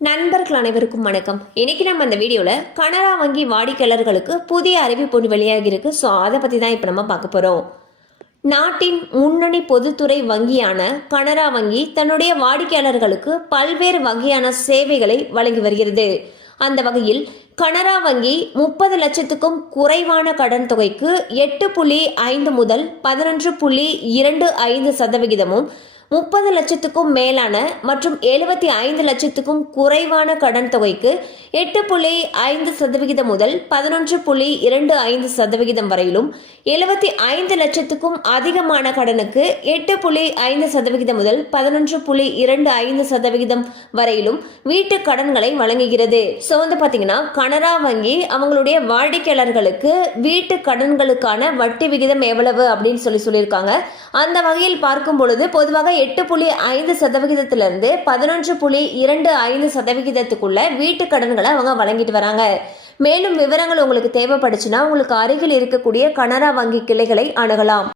நண்பர்கள் அனைவருக்கும் வணக்கம். இன்னைக்கு நம்ம அந்த வீடியோவில் கனரா வங்கி வாடிக்கையாளர்களுக்கு புதிய அறிவிப்பு ஒன்று வெளியாகி இருக்கு. ஸோ அதை பற்றி தான் இப்போ நம்ம பார்க்க போகிறோம் நாட்டின் முன்னணி பொதுத்துறை வங்கியான கனரா வங்கி தன்னுடைய வாடிக்கையாளர்களுக்கு பல்வேறு வகையான சேவைகளை வழங்கி வருகிறது. அந்த வகையில் கனரா வங்கி முப்பது லட்சத்துக்கும் குறைவான கடன் தொகைக்கு எட்டு புள்ளி ஐந்து முதல் பதினொன்று புள்ளி இரண்டு ஐந்து சதவிகிதமும் முப்பது லட்சத்துக்கும் மேலான மற்றும் எழுபத்தி ஐந்து லட்சத்துக்கும் குறைவான கடன் தொகைக்கு எட்டு புள்ளி ஐந்து சதவிகிதம் முதல் பதினொன்று புள்ளி இரண்டு ஐந்து சதவிகிதம் வரையிலும் எழுபத்தி ஐந்து லட்சத்துக்கும் அதிகமான கடனுக்கு எட்டு புள்ளி ஐந்து சதவிகிதம் முதல் பதினொன்று புள்ளி இரண்டு ஐந்து சதவிகிதம் வரையிலும் வீட்டு கடன்களை வழங்குகிறது. ஸோ வந்து பார்த்தீங்கன்னா கனரா வங்கி அவங்களுடைய வாடிக்கையாளர்களுக்கு வீட்டு கடன்களுக்கான வட்டி விகிதம் எவ்வளவு அப்படின்னு சொல்லி சொல்லியிருக்காங்க. அந்த வகையில் பார்க்கும் பொழுது பொதுவாக எட்டு புள்ளி ஐந்து சதவிகிதத்திலிருந்து பதினொன்று புள்ளி இரண்டு ஐந்து சதவிகிதத்துக்குள்ள வீட்டு கடன்களை அவங்க வழங்கிட்டு வராங்க. மேலும் விவரங்கள் உங்களுக்கு தேவைப்படுச்சுன்னா உங்களுக்கு அருகில் இருக்கக்கூடிய கனரா வங்கி கிளைகளை அணுகலாம்.